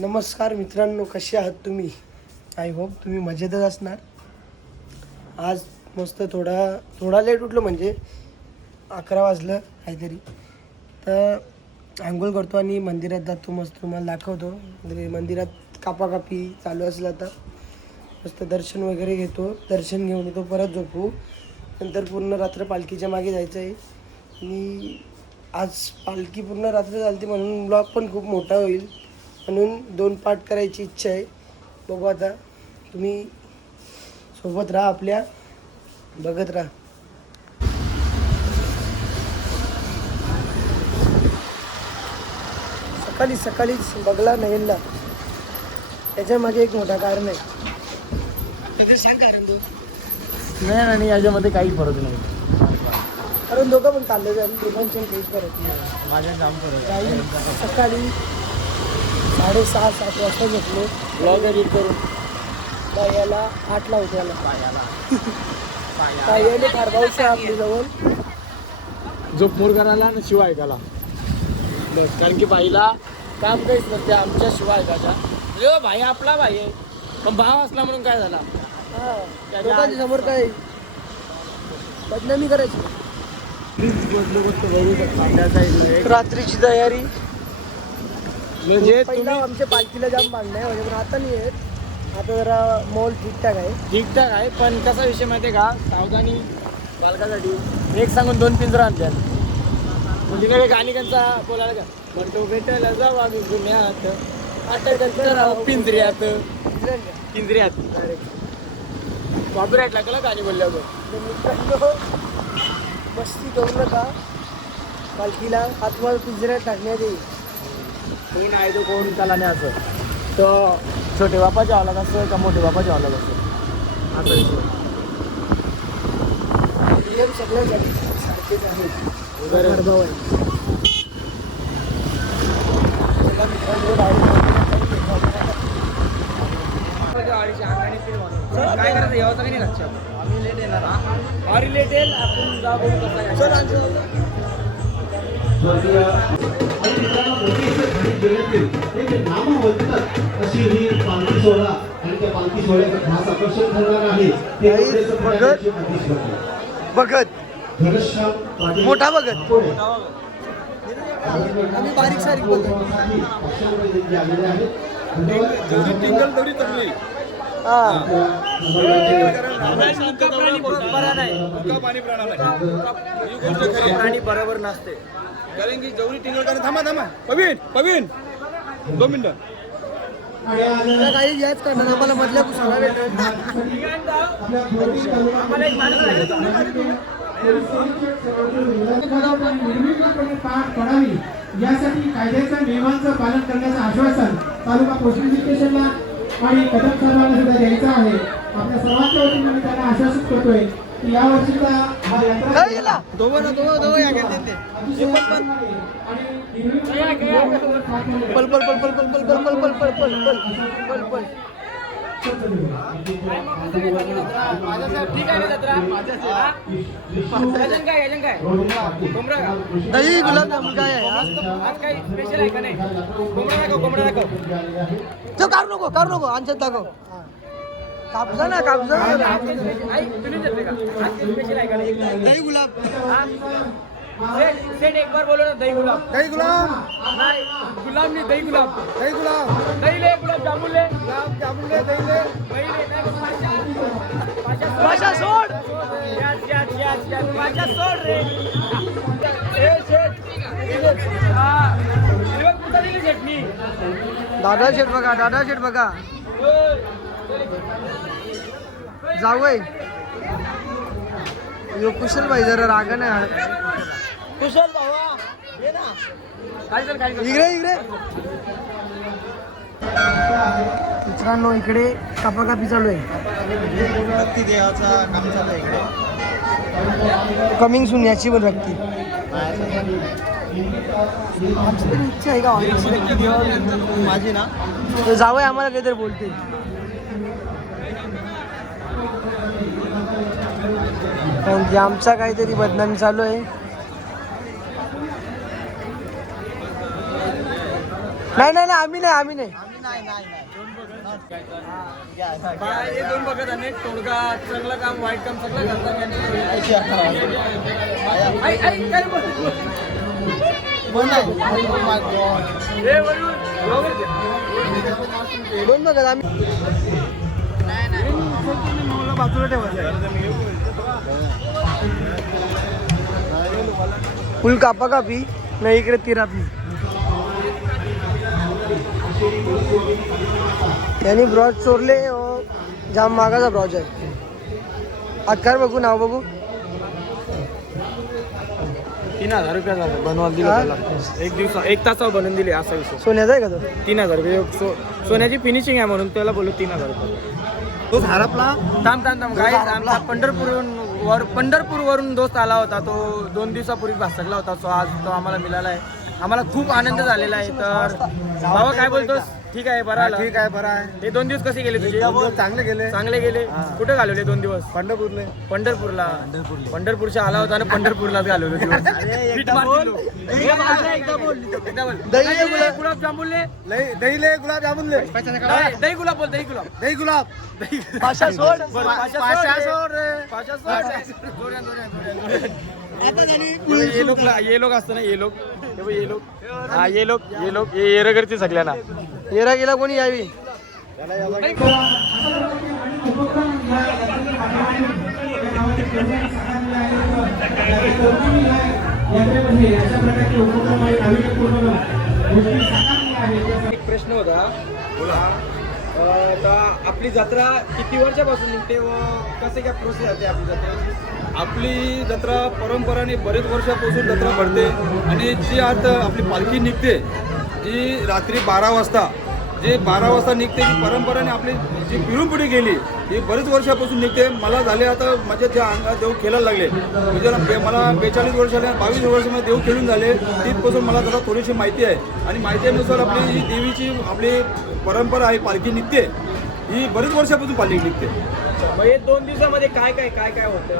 नमस्कार मित्रांनो, कसे आहात तुम्ही? आय होप तुम्ही मजेतच असणार. आज मस्त थोडा लेट उठलो, म्हणजे 11 वाजलं काहीतरी. तर आंघोळ करतो आणि मंदिरात जातो. मस्त तुम्हाला दाखवतो. मंदिरात कापाकापी चालू असेल आता. मस्त दर्शन वगैरे घेतो. दर्शन घेऊन येतो, परत झोपू. नंतर पूर्ण रात्र पालखीच्या मागे जायचं आहे. आणि आज पालखी पूर्ण रात्र चालते म्हणून ब्लॉग पण खूप मोठा होईल, म्हणून 2 पार्ट करायची इच्छा आहे. बघू आता, तुम्ही सोबत राहा, आपल्या बघत राहा. सकाळीच बघला नयनला, त्याच्या मागे एक मोठा कारण आहे. सांग कारण तू. नाही आणि याच्यामध्ये काही फरक नाही. कारण दोघं पण चालले जाईल, दोघांचे तेच फरक नाही. माझ्या काम फरक काही सकाळी 6:30-7 वाजता झोपलो ब्लॉग एडिट करून. याला 8ला उठवायला पायाने फारबाऊस आहे आपली जवळ. जो मोर करायला आणि शिव ऐकायला बस. कारण की बाईला काम काहीच नसते आमच्या शिव ऐकायच्या. अरे भाई आपला भाई आहे, पण भाव असला म्हणून काय झाला. लोकांच्या समोर काय बदनामी करायची. रात्रीची तयारी म्हणजे पहिला आमच्या पालखीला जाम बांधणं आहे, म्हणजे आता नाही आहेत. आता जरा मॉल ठीकठाक आहे. पण कसा विषय माहिती आहे का, सावधानी बालकासाठी एक सांगून 2 पिंजरा आणतात. म्हणजे गाणी त्यांचा बोलायला का म्हणतो, भेटायला जाऊ आम्ही गुन्ह्यात अटक पिंजऱ्यात कॉपीराईट लागला गाणी बोलल्यावर. मित्रांनो, मस्ती करू नका. पालखीला हातमाल पिंजऱ्यात टाकण्यात येईल. कोण आहे तो कोण त्याला नाही असं. तो छोटे बापाच्या आला कसं का मोठे बापाच्या आला कसं असं सगळ्यांसाठी सारखेच आहेत. भाऊ आहे. काय करायचं यावं नाही लक्षात. आम्ही लेट येणार. आम्ही लेट येईल, आपण जा बघू कसं. अशी ही पालखी सोहळा आणि त्या पालखी सोहळ्याचं खास आकर्षण ठरणार आहे. मोठा बघत आम्ही बारीक सारीक प्राणी बरोबर नसते. कारण की जेवढी टिंगल करून थांबा पवीन 2 मिनिटं काही याच करणार. आम्हाला मधल्या कुशाला भेटत. पार पडावी यासाठी कायद्याच्या नियमांचं पालन करण्याचं आश्वासन तालुका पोलीस स्टेशनला आणि कदम साहेबांना सुद्धा द्यायचं आहे. आपल्या सर्वांच्या वतीने मी त्यांना आश्वासित करतोय की या वर्षीचा हा यात्रा दही गुलाबजामुन काय आहे? तो काढू नको आमच्यात दाखव. कापसा ना दही गुलाब. एक बार बोलो ना, दही गुलाब दही गुलाब नाही, गुलाब नहीं, दही गुलाब. दही ले, गुलाब जामुन ले, दही ले, भाषा सोड. भाषा सोड रे. चटणी दादा शेठ बघा जावय. यो कुशल भाई जरा रागा नाही. कुशल भावा ये ना. इकडे मित्रांनो, इकडे कापाकापी चालू आहे. देवाचा काम चालू आहे इकडे. कमिंग सून याची पण रक्ती. आमची तरी इच्छा आहे का माझी ना जावय, आम्हाला काहीतरी बोलते. कारण की आमचा काहीतरी बदनामी चालू आहे. नाही आम्ही नाही हे दोन बघत आणि तोडगा चांगलं काम वाईट काम सगळं करतात दोन बघत आम्ही बाजूला ठेवायचं फुल कापा कापी नाही इकडे तिरापी त्यांनी ब्रॉज चोरले जाम मागाचा ब्रॉज आहे आकार बघू नाव बघू 3,000 रुपये झालं बनवायला दिलं हा? त्याला. एक तासावर बनवून दिले असा विषय. सोन्याचा आहे का तो 3,000 रुपये सोन्याची फिनिशिंग आहे म्हणून त्याला बोललो 3,000 रुपये. तो हरपला. थांब गाईस आमचा पंढरपूर वरून दोस्त आला होता. तो 2 दिवसापूर्वी भासकला होता. सो आज तो आम्हाला मिळाला आहे. आम्हाला खूप आनंद झालेला आहे. तर बाबा काय बोलतोस? ठीक आहे बरं आला. ठीक आहे बरं आहे. हे 2 दिवस कसे गेले तुझे? चांगले गेले. चांगले गेले. कुठे घालवले 2 दिवस? पंढरपूरला. पंढरपूरच्या आला होता आणि पंढरपूरलाच घालवले दिवस. पीठ मारतील लोक. एकदा बोल. गुलाबजामुन ले. दही ले गुलाबजामुन ले. दही गुलाब बोल. दही गुलाब. पाशा सोड पाशा सोड रे. ये लोक असतं ना ये लोक हा ये लोक ये येरं करते सगळ्यांना. येरा गेला कोणी यावी एक प्रश्न होता. बोला. आपली जत्रा किती वर्षापासून निघते व कसे काय प्रोसेस आहे आपली जत्रा? आपली जत्रा परंपराने बरेच वर्षापासून जत्रा भरते आणि जी आता आपली पालखी निघते जी रात्री 12 वाजता जे 12 वाजता निघते ही परंपराने आपली जी पिढी पुढे गेली ही बरेच वर्षापासून निघते. मला झाले आता माझ्या ज्या अंगात देव खेळायला लागले म्हणजे मला 42 वर्ष झाले 22 वर्षामध्ये देव खेळून झाले. तिथपासून मला जरा थोडीशी माहिती आहे आणि माहितीनुसार आपली ही देवीची आपली परंपरा आहे पालखी निघते ही बरेच वर्षापासून पालखी निघते. मग हे 2 दिवसामध्ये काय होतं?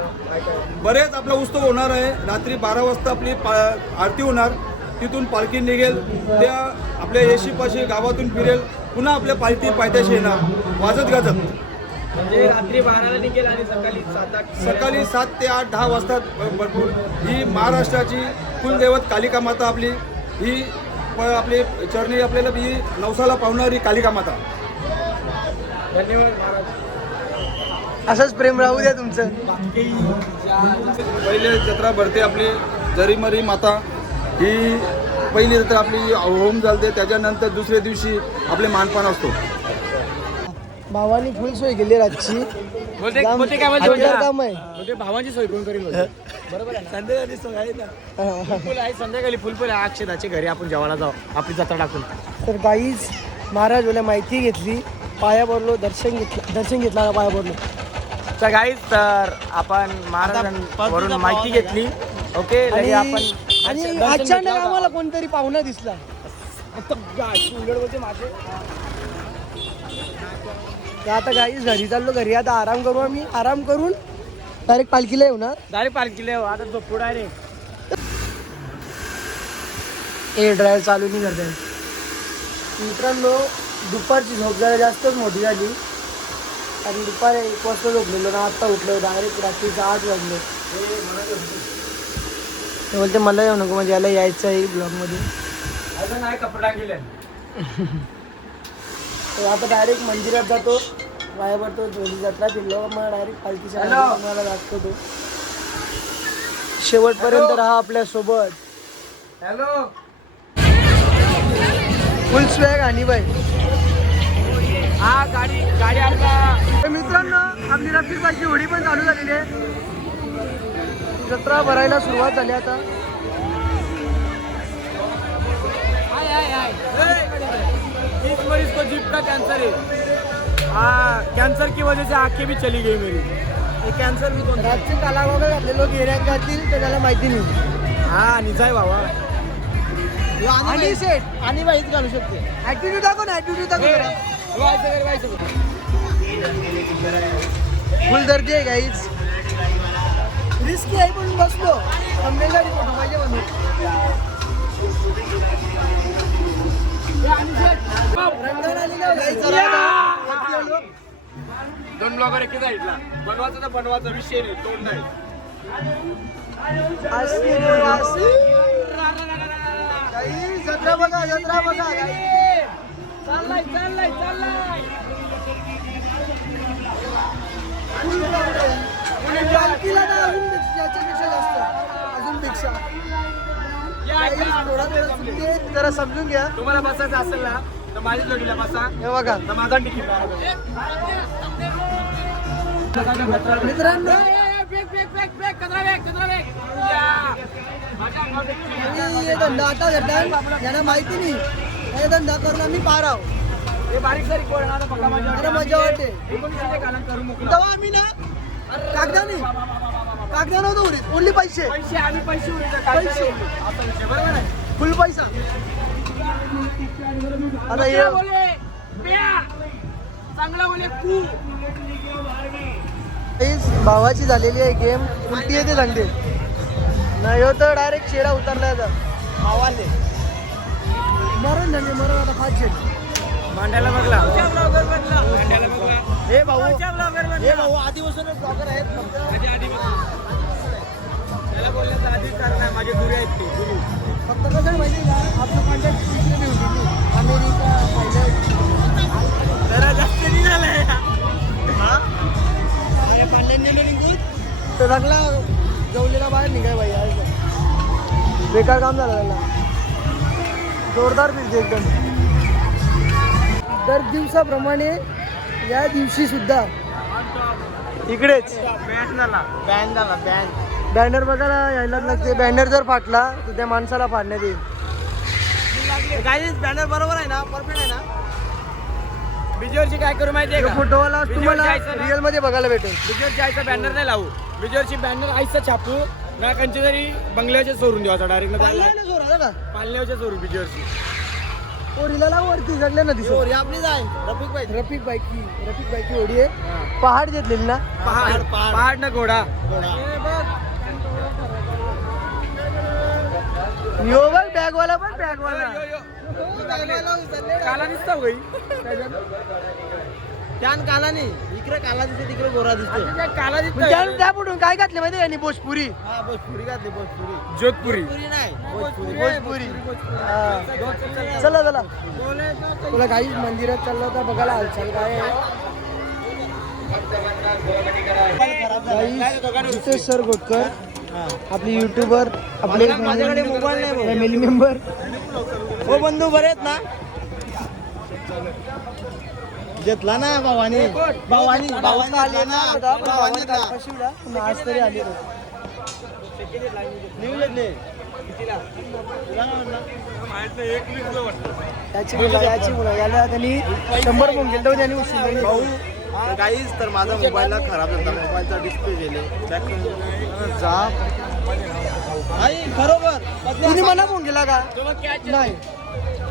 बरेच आपला उत्सव होणार आहे. रात्री 12 वाजता आपली आरती होणार. तिथून पालखी निघेल त्या आपल्या येशीपाशी गावातून फिरेल पुन्हा आपल्या पायथ्याशी येणार वाजत गाजत. म्हणजे रात्री 12ला निघेल आणि सकाळी 7 ते 8 10 वाजता भरपूर. ही महाराष्ट्राची कुलदैवत कालिका माता आपली ही आपली चरणी आपल्याला ही नवसाला पावणारी कालिका माता. धन्यवाद महाराज. असंच प्रेम राहू द्या तुमचं. पहिले जत्रा भरते आपली जरीमरी माता ही पहिली जत्रा आपली होम चालते. त्याच्यानंतर दुसऱ्या दिवशी आपले मानपान असतो. भावानी फुल सोय केली रातची बोलते जाम काय म्हणजे जोरदार काम आहे. बोलते भावांची सोय कोण करेल बोलते. बरोबर आहे ना? संध्याकाळी सोय आहे ना. फुल आहे संध्याकाळी फुलफुल आहे. अक्षदाच्या घरी आपण जेवायला जाऊ आपली जत्रा टाकून. तर गाईज महाराज बोला माहिती घेतली पाया पडलो दर्शन घेतला पाया पडलो. तर गाईज तर आपण महाराजांवरून माहिती घेतली. ओके लगे आपण आणि दर्शन अचानक घेतलं आम्हाला कोणतरी पाहुणा दिसला. तर आता गाईज घरी चाललो. घरी आता आराम करू. आम्ही आराम करून डायरेक्ट पालखीला येऊ ना. डायरेक्ट पालखीला येऊ. आता झोपू डायरेक्ट. ड्राईव्ह चालू नाही करता येत. मित्रांनो दुपारची झोप जरा जास्तच मोठी झाली आणि दुपारी 1 वाजता झोपलेलो ना. आत्ता उठलो डायरेक्ट रात्रीचं 8 वाजले. ते बोलते मला येऊ नको म्हणजे याला यायचं आहे ब्लॉगमध्ये. अजून नाही कपडा गेले. तर आता डायरेक्ट मंदिरात जातो पाया पडतो. थोडी जत्रा फिरलो मग डायरेक्ट पालखीच्या मला लागतो. तो शेवटपर्यंत राहा आपल्या सोबत. हॅलो फुल स्वॅग आणि बाई. हा गाडी आपला. मित्रांनो आपली रफीबाची होडी पण चालू झालेली आहे. जत्रा भरायला सुरुवात झाली आता. इस मरीज को जीप का कैंसर है. हाँ कैंसर की वजह से आंखें भी चली गई मेरी. हे कॅन्सर मी कोण रात्री कालावगर आपले लोक एरियात जातील तर त्याला माहिती नाही. हा निजाय बाबा. आणि सेट आणि माहिती घालू शकते. ऍटिट्यूड दाखव ना. ऍटिट्यूड दाखव. फुल गर्दी आहे गाईज. रिस्की आहे पण बसलो. थांबण्यासाठी फोटो पाहिजे म्हणून. रंगाला आली ना दोन ब्लॉगर एके साईडला. बनवायचं तर बनवायचा विषय नाही, तोंड नाही. जत्रा बघा जत्रा बघा. चाललाय चाललाय चाललाय. पालखीला ना अजून याच्यापेक्षा जास्त अजून पेक्षा थोडा जरा समजून घ्या. तुम्हाला बसायचं असेल ना तर माझ्या जोडीला बसा. हे बघा तर माझा तिकीट मित्रांनो ये धंदा आता करताय यांना माहिती नाही. हे धंदा करून आम्ही पार आहोत. हे बारीक सारीक बोलणार बघा अरे माझ्या मजा वाटते. करू मोकळा. तेव्हा आम्ही ना कागदाने नव्हतं उरीत ओनली पैसे पैसे आम्ही पैसे उरले, काय पैसे. तरी असं विषय, बरोबर आहे. फुल पैसा. आता हे बोले प्या, चांगला बोले कू. भावाची झालेली आहे गेम. उलटी येते सांगते नाही हो तर डायरेक्ट शेडा उतरला आता भावाले मरण झाले मरण आता 5 शेड मांड्याला बघला. मांड्याला बघला. हे भाऊ आधीपासूनच ब्लॉगर आहेत फक्त त्याला बोलण्याचा अधिकार नाही, माझे गुरु आहेत ते गुरु. फक्त कसं आहे माहिती का आपलं कॉन्टॅक्ट तिकडे नाही होती अमेरिका थायलंड जरा जास्त निघालाय. तर लागला जवलेला बाहेर निघाय बाई आज बेकार काम झालं त्याला. जोरदार फिरते एकदम. दर दिवसाप्रमाणे या दिवशी सुद्धा इकडेच बॅनर बघायला यायलाच लागते. बॅनर जर फाटला तर त्या माणसाला फाडण्यात येईल. बॅनर बरोबर आहे ना परफेक्ट आहे ना. बिजोरची काय करू माहितीये का? फोटोवाला तुम्हाला जायचं ना? रिअल मध्ये बघायला भेटेल. बिजोरची आईचा बॅनर नाही लावू. बिजोरची बॅनर आईचा छापू ना कंची तरी बंगल्याच्या चोरून द्यावाचा डायरेक्ट पालण्याच्या चोरू बिजोरची. ओरीला वरती चढले ना दिसत. आपली जाय रफिक बाईकी ओढी आहे. पहाड घेतलेली ना. पहाड ना घोडा. यो बघ बॅगवाला पण बॅगवाला काला दिसतो गई त्यान काला नाही इकडे काला दिसते तिकडे गोरा दिसतो. काला दिसतो. त्या पुढून काय घातले माहिती यांनी भोजपुरी घातली जोधपुरी. भोजपुरी चला चला तुला काही मंदिरात चाललं तर बघायला हालचाल काय आहे. जितेश सर गोटकर आपले युट्यूबर आपले माझ्याकडे मोबाईल नाही फॅमिली मेंबर हो बंधू बरे आहेत ना. घेतला ना भावानी आले ना आज तरी आले याची मुलं याला त्यांनी 100 फोन केलं त्यांनी उचलले. भाऊ काहीच तर माझा मोबाईल खराब झाला. मोबाईलचा डिस्प्ले गेले खरोबर तुम्ही मला फोन केला का नाही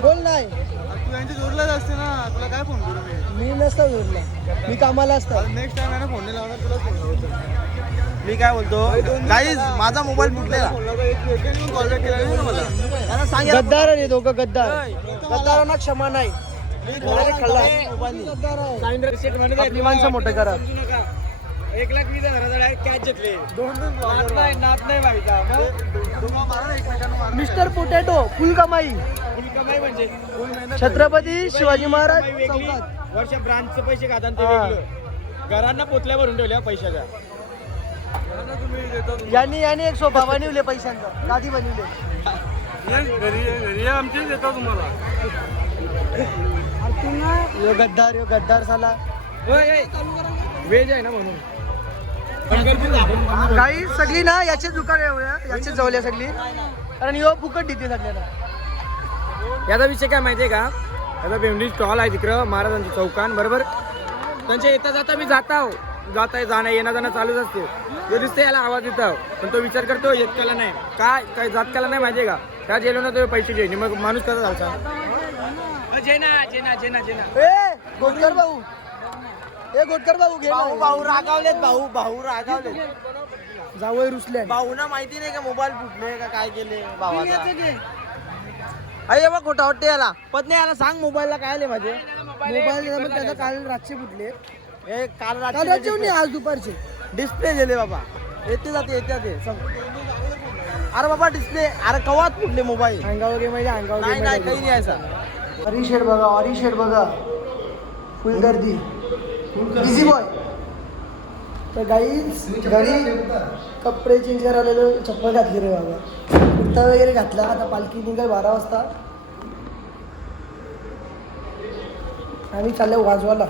बोल नाही तू यांची जोडलाच असते ना. तुला काय फोन करू मी नसता जोडला मी कामाला असतो. नेक्स्ट टाइम आहे ना फोन नाही लावणार तुला फोन करतो. मी काय बोलतो गाईज माझा मोबाईल फुटलेला. कॉल बॅक केला नाही मला. गद्दार आहे दोघं गद्दारांना क्षमा नाही. आपली माणसं मोठं करा. 1,20,000 कॅच घेतले. नात नाही व्हायचा. मिस्टर पोटॅटो फुल कमाई फुल कमाई म्हणजे छत्रपती शिवाजी महाराज वेगळी चौकात. वर्ष ब्रांचचे पैसे खातात ते वेगळं. घरांना पोतल्या भरून ठेवल्या पैशाच्या. यांनी एक सोफा बनवले पैशांचा गादी बनवले. घरी आमचे देतो तुम्हाला. यो गद्दार साला वेज आहे ना म्हणून. काही सगळी ना याचे दुकान याचे जवळ सगळी कारण यो फुकट देते सगळ्यांना. याचा विषय काय माहितीये का? याचा भेंडी स्टॉल आहे तिकडं महाराजांचं चौकान बरोबर. त्यांच्या येता जाता मी जाता जाणं येणं जाणं चालूच असते. जो दिसते याला आवाज येतो पण तो विचार करतो येत केला नाही काय जात केला नाही माहितीये का? त्या जेलो ना तो पैसे घे मग माणूस कसा जायचा. गोटकर भाऊ घे भाऊ रागावलेत. भाऊ रागावलेत. जावई रुसले. भाऊना माहिती नाही का मोबाईल फुटले का काय केले भावाचा. अरे बघ खोटा वाटते याला पत्नी याला सांग मोबाईलला काय आले माझे मोबाईल त्याचा काल रातचे फुटले हे काल काल रात्री नाही, आज दुपारचे. डिस्प्ले दिले बाबा. येते जाते अरे बाबा डिस्प्ले. अरे कवात कुठले मोबाईल. अंगावर गेम आहे, अंगावर नाही game नाही आहे. काही नाही यायचा. ऑरी शेड बघा, ऑरी शेड बघा, फुल गर्दी, बिझी बॉय. तर गाईज घरी कपडे चेंज करायला चप्पल घातली रे बाबा, कुर्ता वगैरे घातला. आता पालखी निघाल 12 वाजता. आम्ही चाललो वाजवाला.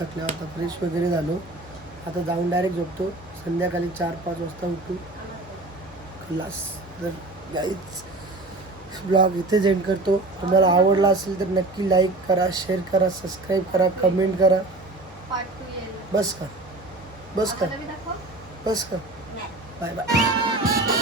थकल्या आता फ्रेश वगैरे झालो. आता जाऊन डायरेक्ट झोपतो. संध्याकाळी 4-5 वाजता उठू क्लास. तर गाईच ब्लॉग इथेच एंड करतो. तुम्हाला आवडला असेल तर नक्की लाईक करा, शेअर करा, सबस्क्राईब करा, कमेंट करा. बस का बस का बस का. Bye bye.